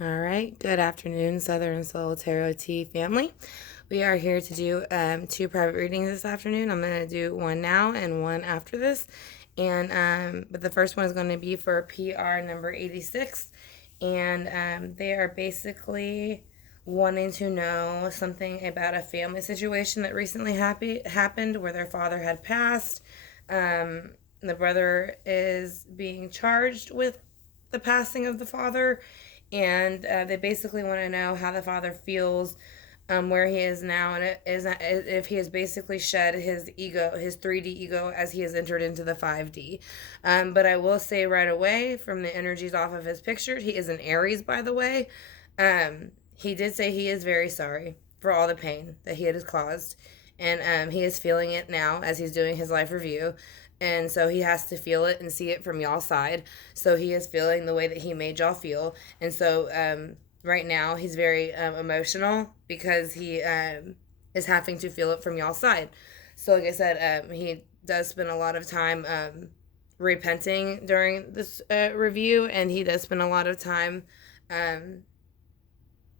All right, good afternoon, Southern Soul Tarot T family. We are here to do two private readings this afternoon. I'm going to do one now and one after this. But the first one is going to be for PR number 86. And they are basically wanting to know something about a family situation that recently happened where their father had passed. The brother is being charged with the passing of the father, and they basically want to know how the father feels, where he is now, and if he has basically shed his ego, his 3D ego, as he has entered into the 5D. But I will say right away, from the energies off of his picture, he is an Aries, by the way. He did say he is very sorry for all the pain that he has caused, and he is feeling it now as he's doing his life review. And so he has to feel it and see it from y'all's side. So he is feeling the way that he made y'all feel. And so right now he's very emotional because he is having to feel it from y'all's side. So like I said, he does spend a lot of time repenting during this review, and he does spend a lot of time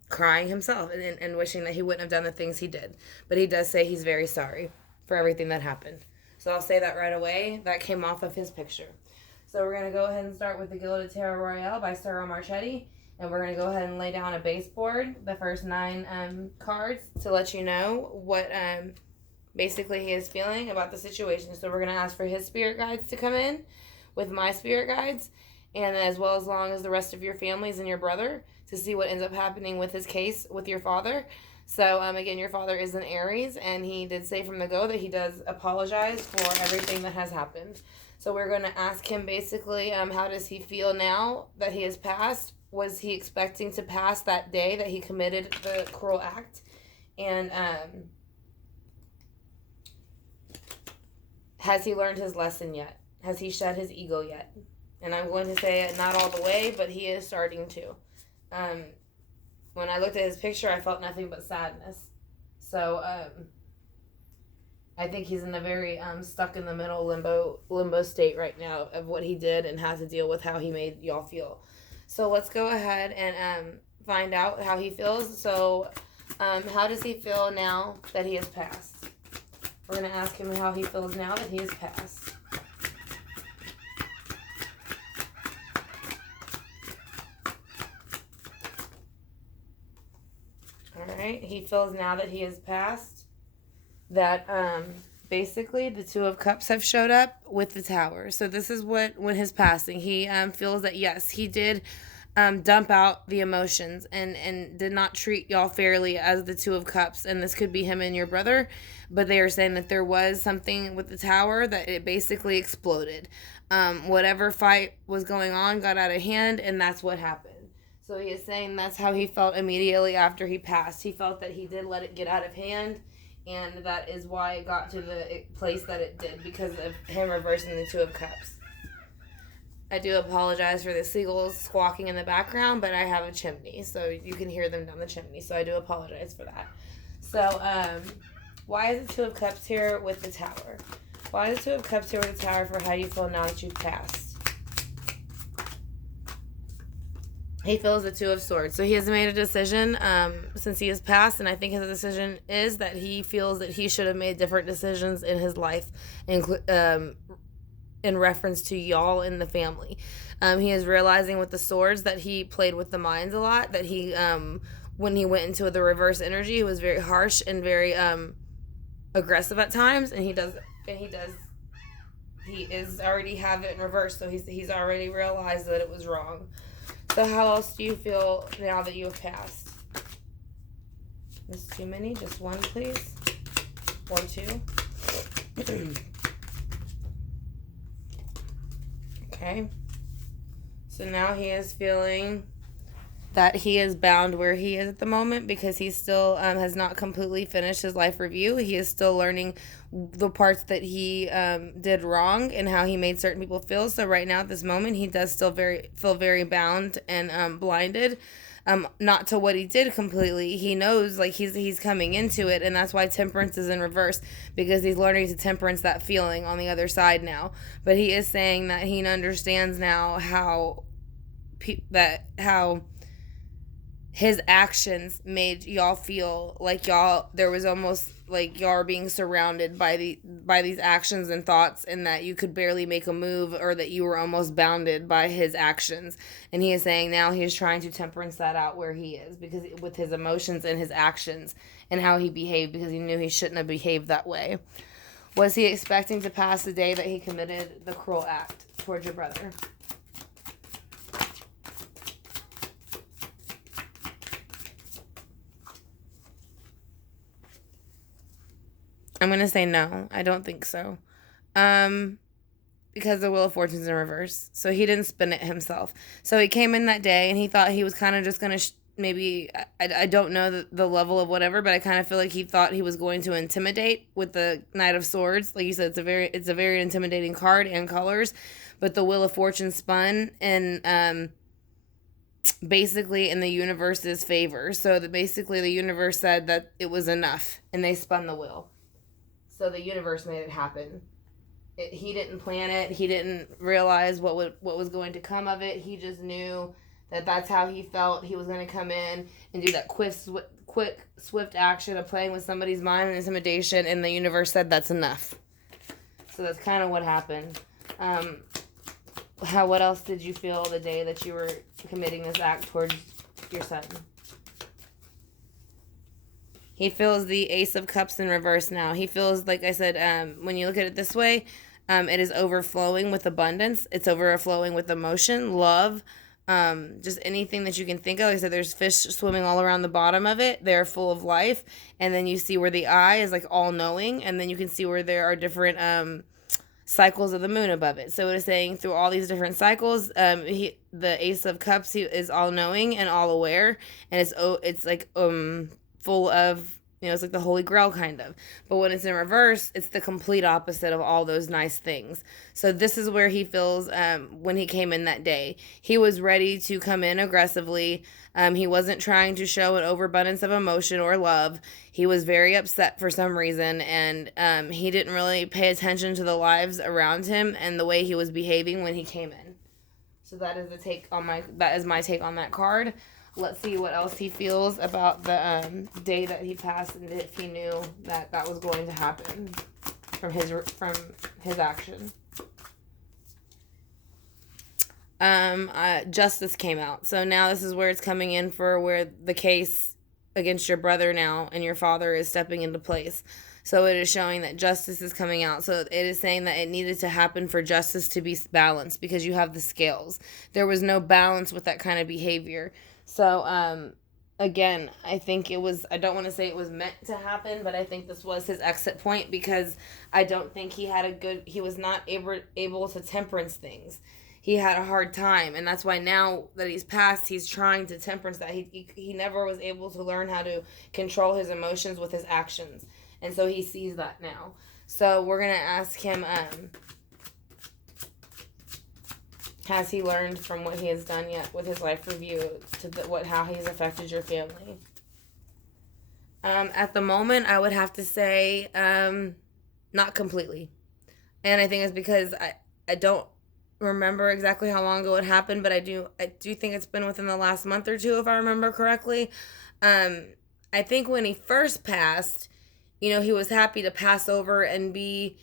crying himself and wishing that he wouldn't have done the things he did. But he does say he's very sorry for everything that happened. So I'll say that right away. That came off of his picture. So we're going to go ahead and start with the Gilded Tarot Royale by Sarah Marchetti. And we're going to go ahead and lay down a baseboard, the first 9 cards, to let you know what basically he is feeling about the situation. So we're going to ask for his spirit guides to come in with my spirit guides, and as well as long as the rest of your families and your brother, to see what ends up happening with his case with your father. So, again, your father is an Aries, and he did say from the go that he does apologize for everything that has happened. So we're going to ask him basically, how does he feel now that he has passed? Was he expecting to pass that day that he committed the cruel act? And has he learned his lesson yet? Has he shed his ego yet? And I'm going to say not all the way, but he is starting to. When I looked at his picture, I felt nothing but sadness. So I think he's in a very stuck in the middle limbo state right now of what he did and how to deal with how he made y'all feel. So let's go ahead and find out how he feels. So how does he feel now that he has passed? We're going to ask him how he feels now that he has passed. Alright, he feels now that he has passed that basically the Two of Cups have showed up with the Tower. So this is when his passing, he feels that yes, he did dump out the emotions and did not treat y'all fairly as the Two of Cups. And this could be him and your brother, but they are saying that there was something with the Tower that it basically exploded. Whatever fight was going on got out of hand, and that's what happened. So he is saying that's how he felt immediately after he passed. He felt that he did let it get out of hand, and that is why it got to the place that it did, because of him reversing the Two of Cups. I do apologize for the seagulls squawking in the background, but I have a chimney, so you can hear them down the chimney, so I do apologize for that. So, why is the Two of Cups here with the Tower? Why is the Two of Cups here with the Tower for how you feel now that you've passed? He feels the Two of Swords. So he has made a decision since he has passed, and I think his decision is that he feels that he should have made different decisions in his life, in reference to y'all in the family. He is realizing with the swords that he played with the minds a lot, that he, when he went into the reverse energy, he was very harsh and very aggressive at times, and he is already have it in reverse, so he's already realized that it was wrong. So how else do you feel now that you have passed? There's too many. Just one, please. Or two. Okay. So now he is feeling that he is bound where he is at the moment, because he still has not completely finished his life review. He is still learning the parts that he did wrong and how he made certain people feel. So right now at this moment, he does still feel very bound and blinded, not to what he did completely. He knows, like, he's coming into it, and that's why Temperance is in reverse, because he's learning to temperance that feeling on the other side now. But he is saying that he understands now how his actions made y'all feel like there was almost like y'all are being surrounded by these actions and thoughts, and that you could barely make a move, or that you were almost bounded by his actions. And he is saying now he's trying to temperance that out where he is, because with his emotions and his actions and how he behaved, because he knew he shouldn't have behaved that way. Was he expecting to pass the day that he committed the cruel act towards your brother? I'm going to say no. I don't think so. Because the Wheel of Fortune's in reverse. So he didn't spin it himself. So he came in that day and he thought he was kind of just going to maybe, I don't know the level of whatever, but I kind of feel like he thought he was going to intimidate with the Knight of Swords. Like you said, it's a very intimidating card and colors. But the Wheel of Fortune spun and basically in the universe's favor. So basically the universe said that it was enough and they spun the wheel. So the universe made it happen. He didn't plan it. He didn't realize what was going to come of it. He just knew that that's how he felt. He was going to come in and do that quick, swift action of playing with somebody's mind and intimidation, and the universe said that's enough. So that's kind of what happened. What else did you feel the day that you were committing this act towards your son? He feels the Ace of Cups in reverse now. He feels, like I said, when you look at it this way, it is overflowing with abundance. It's overflowing with emotion, love, just anything that you can think of. Like I said, there's fish swimming all around the bottom of it. They're full of life. And then you see where the eye is like all-knowing. And then you can see where there are different cycles of the moon above it. So it is saying through all these different cycles, the Ace of Cups is all-knowing and all-aware. And it's like full of, it's like the Holy Grail kind of. But when it's in reverse, it's the complete opposite of all those nice things. So this is where he feels when he came in that day. He was ready to come in aggressively. He wasn't trying to show an overabundance of emotion or love. He was very upset for some reason, and he didn't really pay attention to the lives around him and the way he was behaving when he came in. So that is my take on that card. Let's see what else he feels about the day that he passed, and if he knew that was going to happen from his action. Justice came out. So now this is where it's coming in for where the case against your brother now and your father is stepping into place. So it is showing that justice is coming out. So it is saying that it needed to happen for justice to be balanced, because you have the scales. There was no balance with that kind of behavior. So, again, I think I don't want to say it was meant to happen, but I think this was his exit point, because I don't think he was not able to temperance things. He had a hard time, and that's why now that he's passed, he's trying to temperance that. He never was able to learn how to control his emotions with his actions, and so he sees that now. So we're going to ask him, has he learned from what he has done yet with his life review to how he's affected your family? At the moment, I would have to say not completely. And I think it's because I don't remember exactly how long ago it happened, but I do think it's been within the last month or two, if I remember correctly. I think when he first passed, he was happy to pass over and be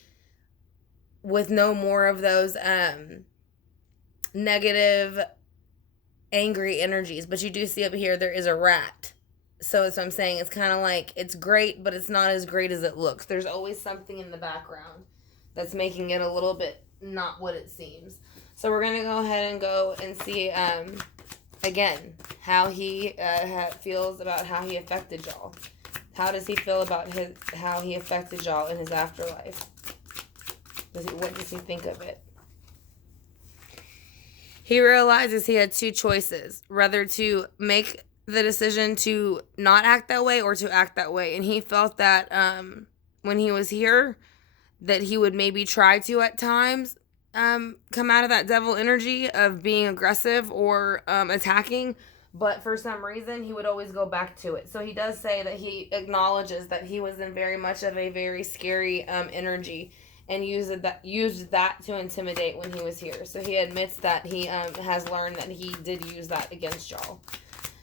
with no more of those negative, angry energies. But you do see up here there is a rat. So that's what I'm saying. It's kind of like, it's great, but it's not as great as it looks. There's always something in the background that's making it a little bit not what it seems. So we're going to go ahead and go and see, again, how he feels about how he affected y'all. How does he feel about how he affected y'all in his afterlife? What does he think of it? He realizes he had two choices, whether to make the decision to not act that way or to act that way. And he felt that when he was here, that he would maybe try to at times come out of that devil energy of being aggressive or attacking. But for some reason, he would always go back to it. So he does say that he acknowledges that he was in very much of a very scary energy, and used that to intimidate when he was here. So he admits that he has learned that he did use that against y'all.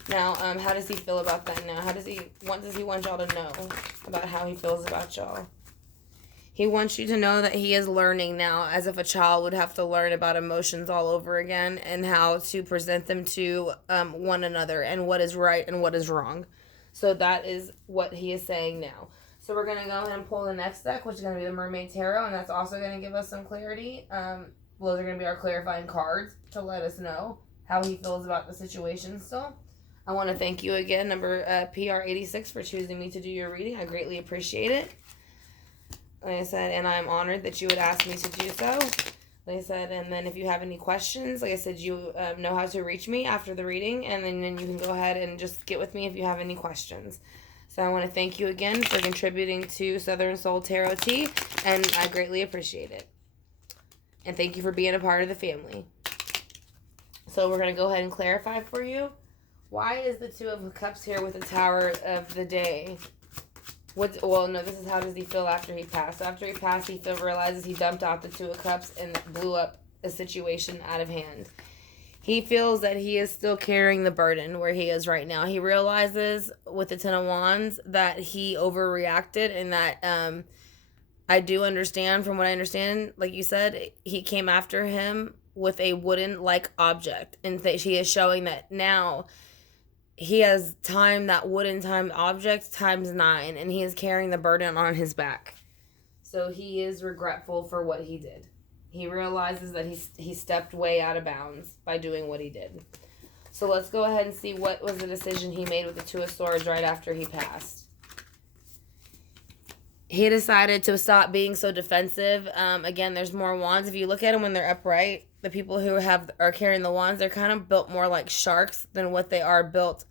Now, how does he feel about that now? Does he want y'all to know about how he feels about y'all? He wants you to know that he is learning now, as if a child would have to learn about emotions all over again and how to present them to one another and what is right and what is wrong. So that is what he is saying now. So we're going to go ahead and pull the next deck, which is going to be the Mermaid Tarot, and that's also going to give us some clarity. Those are going to be our clarifying cards to let us know how he feels about the situation still. I want to thank you again, number PR86, for choosing me to do your reading. I greatly appreciate it. Like I said, and I'm honored that you would ask me to do so. Like I said, and then if you have any questions, like I said, you know how to reach me after the reading, and then you can go ahead and just get with me if you have any questions. So I want to thank you again for contributing to Southern Soul Tarot Tea, and I greatly appreciate it. And thank you for being a part of the family. So we're going to go ahead and clarify for you. Why is the Two of Cups here with the Tower of the Day? This is how does he feel after he passed. So after he passed, he realizes he dumped out the Two of Cups and blew up a situation out of hand. He feels that he is still carrying the burden where he is right now. He realizes with the Ten of Wands that he overreacted, and that I do understand, from what I understand, like you said, he came after him with a wooden-like object. And he is showing that now he has timed that wooden-timed object times 9, and he is carrying the burden on his back. So he is regretful for what he did. He realizes that he stepped way out of bounds by doing what he did. So let's go ahead and see what was the decision he made with the Two of Swords right after he passed. He decided to stop being so defensive. Again, there's more wands. If you look at them when they're upright, the people who are carrying the wands, they're kind of built more like sharks than what they are built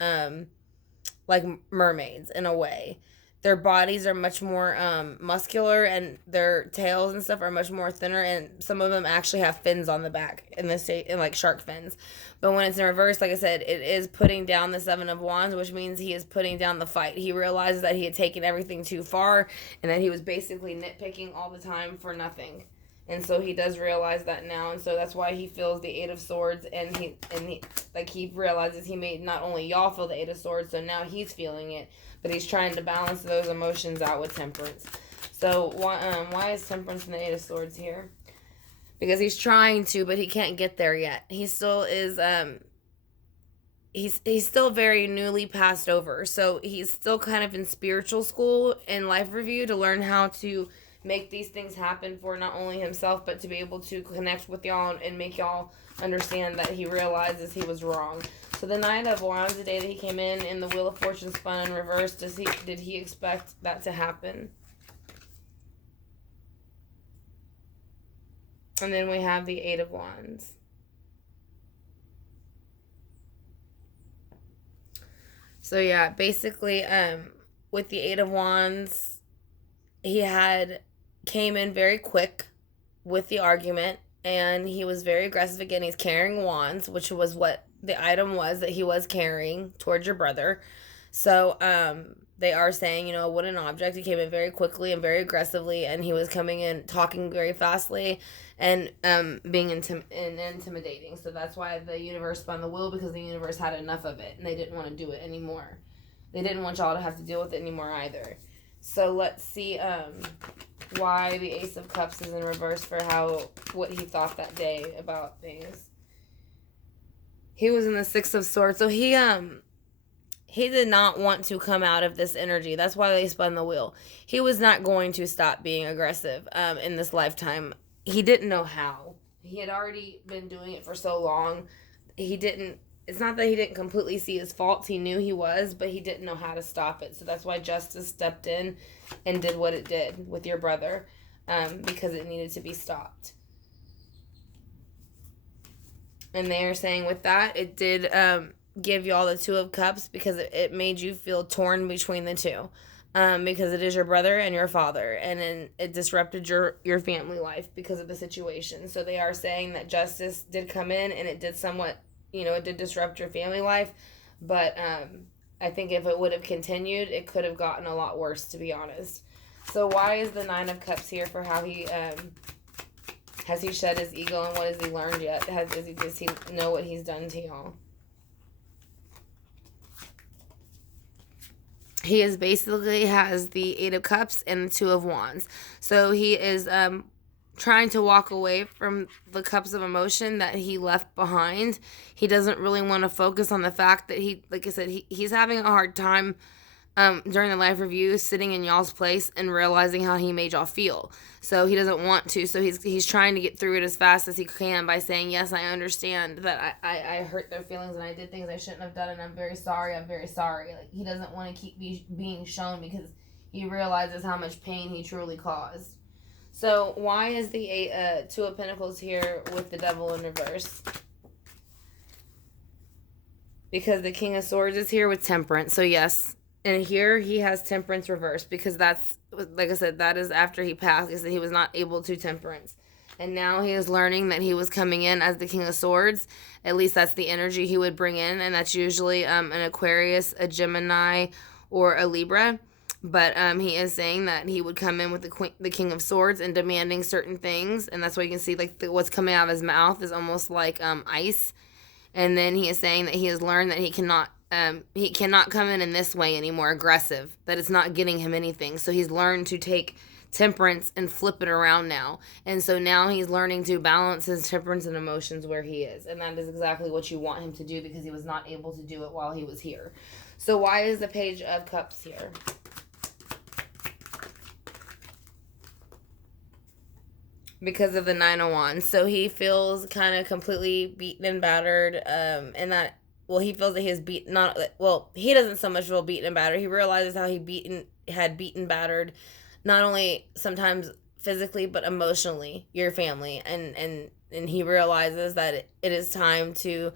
like mermaids in a way. Their bodies are much more muscular, and their tails and stuff are much more thinner, and some of them actually have fins on the back in like shark fins. But when it's in reverse, like I said, it is putting down the Seven of Wands, which means he is putting down the fight. He realizes that he had taken everything too far, and that he was basically nitpicking all the time for nothing. And so he does realize that now, and so that's why he feels the Eight of Swords, and he realizes he made not only y'all feel the Eight of Swords, so now he's feeling it, but he's trying to balance those emotions out with Temperance. So why is Temperance and the Eight of Swords here? Because he's trying to, but he can't get there yet. He still is he's still very newly passed over, so he's still kind of in spiritual school in Life Review to learn how to make these things happen for not only himself, but to be able to connect with y'all and make y'all understand that he realizes he was wrong. So the Knight of Wands, the day that he came in, and the Wheel of Fortune spun in reverse, did he expect that to happen? And then we have the Eight of Wands. So yeah, basically, with the Eight of Wands, he came in very quick with the argument, and he was very aggressive. Again, he's carrying wands, which was what the item was that he was carrying towards your brother. So they are saying, a wooden object. He came in very quickly and very aggressively, and he was coming in talking very fastly and being intimidating. So that's why the universe spun the wheel, because the universe had enough of it, and they didn't want to do it anymore. They didn't want y'all to have to deal with it anymore either. So let's see why the Ace of Cups is in reverse for what he thought that day about things. He was in the Six of Swords, so he did not want to come out of this energy. That's why they spun the wheel. He was not going to stop being aggressive in this lifetime. He didn't know how. He had already been doing it for so long. It's not that he didn't completely see his faults. He knew he was, but he didn't know how to stop it. So that's why Justice stepped in and did what it did with your brother, because it needed to be stopped. And they are saying with that, it did give y'all the Two of Cups, because it made you feel torn between the two. Because it is your brother and your father, and then it disrupted your family life because of the situation. So they are saying that Justice did come in, and it did somewhat, it did disrupt your family life, but I think if it would have continued, it could have gotten a lot worse, to be honest. So why is the Nine of Cups here for how he has he shed his ego, and what has he learned yet? Does he know what he's done to y'all? he is basically has the Eight of Cups and the Two of Wands. So he is trying to walk away from the cups of emotion that he left behind. He doesn't really want to focus on the fact that he, like I said, he's having a hard time during the life review sitting in y'all's place and realizing how he made y'all feel. So he doesn't want to. So he's trying to get through it as fast as he can by saying, yes, I understand that I hurt their feelings and I did things I shouldn't have done and I'm very sorry. Like, he doesn't want to keep being shown because he realizes how much pain he truly caused. So why is the Two of Pentacles here with the Devil in reverse? Because the King of Swords is here with Temperance. So yes. And here he has Temperance reversed because that's, like I said, that is after he passed. Like I said, he was not able to Temperance. And now he is learning that he was coming in as the King of Swords. At least that's the energy he would bring in. And that's usually an Aquarius, a Gemini, or a Libra. But he is saying that he would come in with the King of Swords and demanding certain things. And that's why you can see like what's coming out of his mouth is almost like ice. And then he is saying that he has learned that he cannot come in this way anymore, aggressive, that it's not getting him anything. So he's learned to take Temperance and flip it around now. And so now he's learning to balance his temperance and emotions where he is. And that is exactly what you want him to do because he was not able to do it while he was here. So why is the Page of Cups here? Because of the Nine of Wands. So he feels kind of completely beaten and battered, and that, well, he feels that he is beaten, not, well, he doesn't so much feel beaten and battered. He realizes how he had beaten, battered, not only sometimes physically, but emotionally, your family. And he realizes that it is time to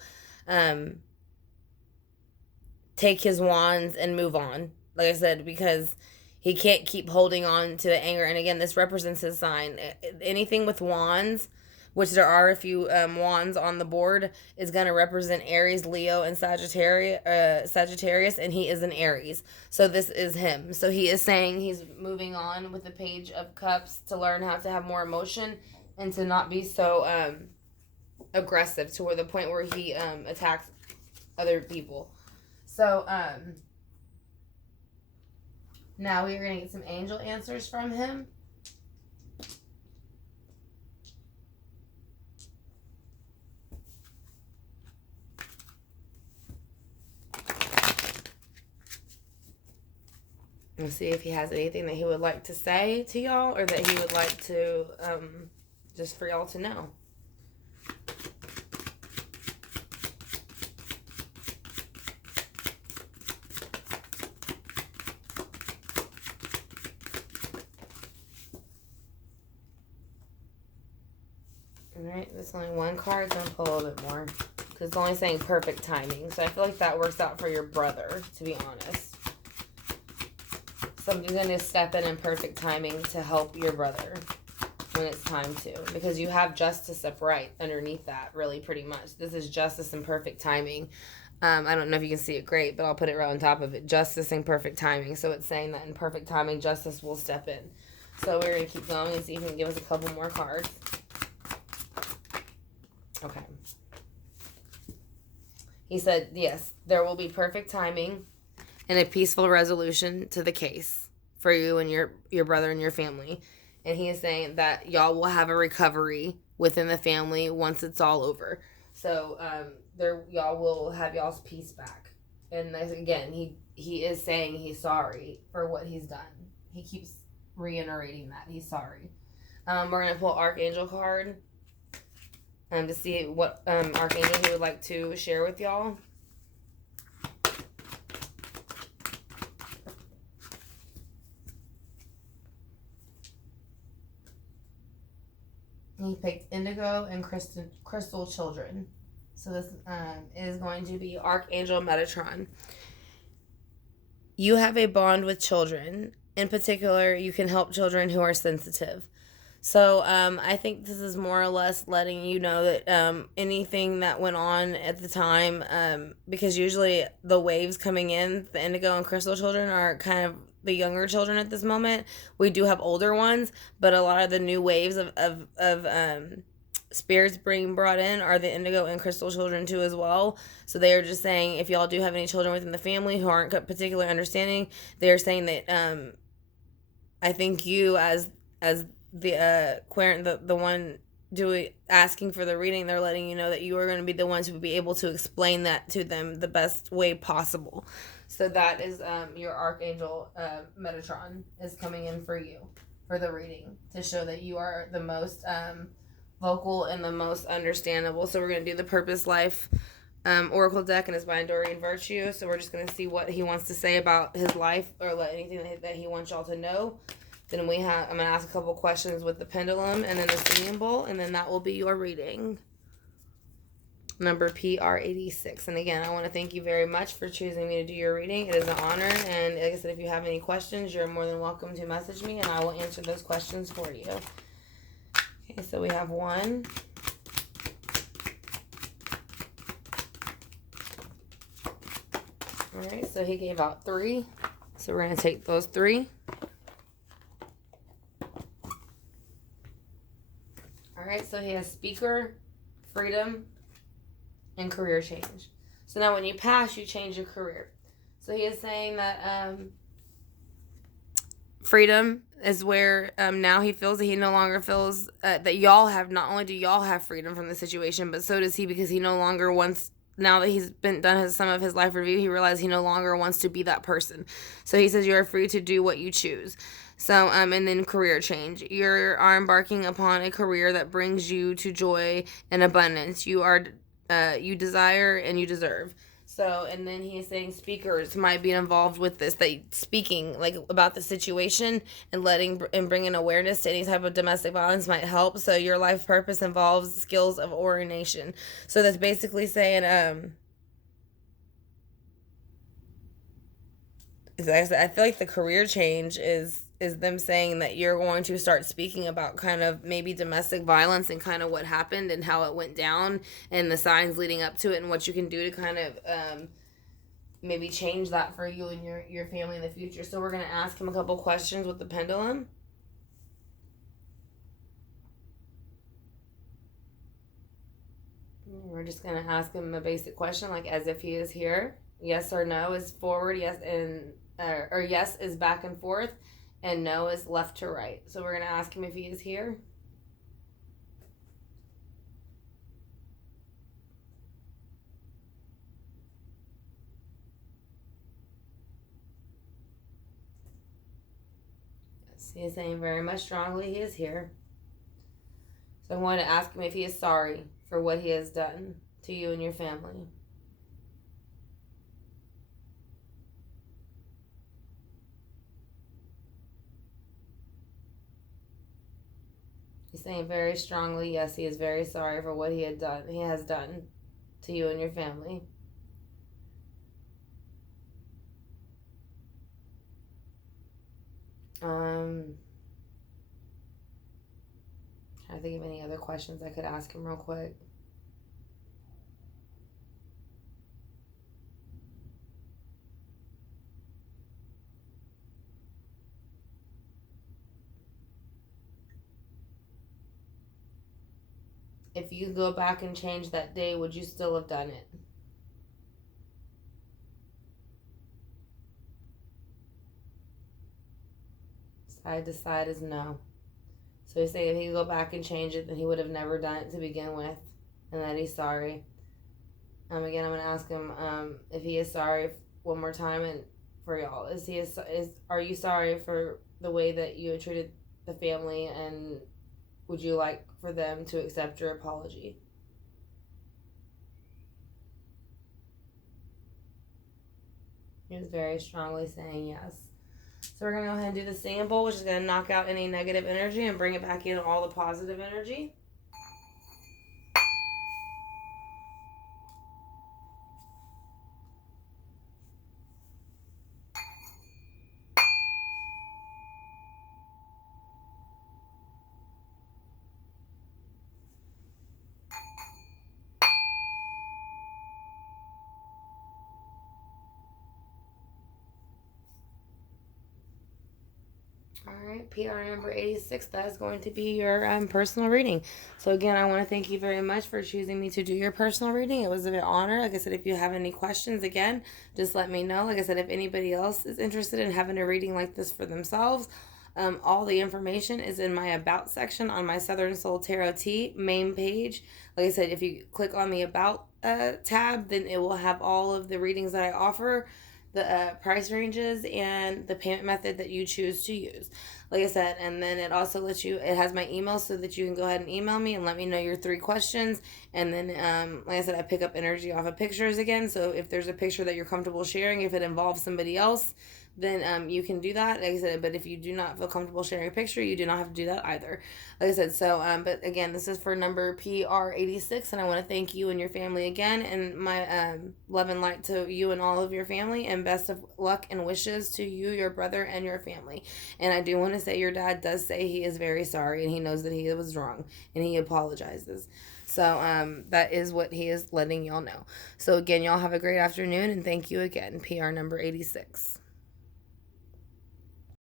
take his wands and move on. Like I said, because he can't keep holding on to the anger. And again, this represents his sign. Anything with wands, which there are a few wands on the board, is going to represent Aries, Leo, and Sagittarius, and he is an Aries. So this is him. So he is saying he's moving on with the Page of Cups to learn how to have more emotion and to not be so aggressive to the point where he attacks other people. So, now we're going to get some angel answers from him. Let's see if he has anything that he would like to say to y'all or that he would like to, just for y'all to know. Alright, there's only one card, so I'm going to pull a little bit more. Because it's only saying perfect timing. So I feel like that works out for your brother, to be honest. Somebody's going to step in perfect timing to help your brother when it's time to. Because you have justice upright underneath that, really, pretty much. This is justice and perfect timing. I don't know if you can see it great, but I'll put it right on top of it. Justice and perfect timing. So it's saying that in perfect timing, justice will step in. So we're going to keep going and see if he can give us a couple more cards. Okay. He said, yes, there will be perfect timing and a peaceful resolution to the case for you and your brother and your family. And he is saying that y'all will have a recovery within the family once it's all over. So y'all will have y'all's peace back. And again, he is saying he's sorry for what he's done. He keeps reiterating that he's sorry. We're going to pull Archangel card. To see what Archangel he would like to share with y'all. He picked Indigo and Crystal Children. So this is going to be Archangel Metatron. You have a bond with children. In particular, you can help children who are sensitive. So I think this is more or less letting you know that anything that went on at the time, because usually the waves coming in, the Indigo and Crystal Children are kind of the younger children at this moment. We do have older ones, but a lot of the new waves of spirits being brought in are the indigo and crystal children too as well. So they are just saying, if y'all do have any children within the family who aren't particularly understanding, they are saying that I think you as the querent, the one doing asking for the reading, they're letting you know that you are going to be the ones who will be able to explain that to them the best way possible. So that is your archangel Metatron is coming in for you for the reading to show that you are the most vocal and the most understandable. So we're going to do the Purpose Life Oracle deck, and it's by Doreen Virtue. So we're just going to see what he wants to say about his life, or anything that he wants y'all to know. Then I'm going to ask a couple questions with the pendulum and then the singing bowl, and then that will be your reading. Number PR86. And again, I want to thank you very much for choosing me to do your reading. It is an honor. And like I said, if you have any questions, you're more than welcome to message me, and I will answer those questions for you. Okay, so we have 1. Alright, so he gave out 3. So we're going to take those 3. Alright, so he has speaker, freedom, and career change. So now when you pass, you change your career. So he is saying that freedom is where now he feels that he no longer feels that y'all have, not only do y'all have freedom from the situation, but so does he, because he no longer wants, now that he's done some of his life review, he realized he no longer wants to be that person. So he says you're free to do what you choose. So, and then career change. You are embarking upon a career that brings you to joy and abundance. You desire and you deserve. So, and then he is saying speakers might be involved with this, that speaking like about the situation and bringing awareness to any type of domestic violence might help. So your life purpose involves skills of ordination. So that's basically saying, I feel like the career change is them saying that you're going to start speaking about kind of maybe domestic violence and kind of what happened and how it went down and the signs leading up to it and what you can do to kind of maybe change that for you and your family in the future. So we're going to ask him a couple questions with the pendulum. We're just going to ask him a basic question, like as if he is here. Yes or no is forward, yes, and or yes is back and forth, and no is left to right. So we're going to ask him if he is here. Yes, he is saying very much strongly he is here. So I want to ask him if he is sorry for what he has done to you and your family. He's saying very strongly, yes, he is very sorry for what he has done to you and your family. I think of any other questions I could ask him real quick. If you go back and change that day, would you still have done it? Side to side is no. So he's saying if he could go back and change it, then he would have never done it to begin with, and that he's sorry. Again, I'm gonna ask him if he is sorry one more time, and for y'all, are you sorry for the way that you treated the family, and would you like for them to accept your apology? He was very strongly saying yes. So we're going to go ahead and do the sample, which is going to knock out any negative energy and bring it back in all the positive energy. All right, PR number 86, that's going to be your personal reading. So, again, I want to thank you very much for choosing me to do your personal reading. It was an honor. Like I said, if you have any questions, again, just let me know. Like I said, if anybody else is interested in having a reading like this for themselves, all the information is in my About section on my Southern Soul Tarot T main page. Like I said, if you click on the About tab, then it will have all of the readings that I offer, the price ranges, and the payment method that you choose to use. Like I said, and then it also lets you, it has my email so that you can go ahead and email me and let me know your 3 questions. And then, like I said, I pick up energy off of pictures again. So if there's a picture that you're comfortable sharing, if it involves somebody else, then you can do that. Like I said, but if you do not feel comfortable sharing a picture, you do not have to do that either. Like I said, so, but again, this is for number PR86, and I want to thank you and your family again, and my love and light to you and all of your family, and best of luck and wishes to you, your brother, and your family. And I do want to say your dad does say he is very sorry, and he knows that he was wrong, and he apologizes. So that is what he is letting y'all know. So again, y'all have a great afternoon, and thank you again, PR number 86.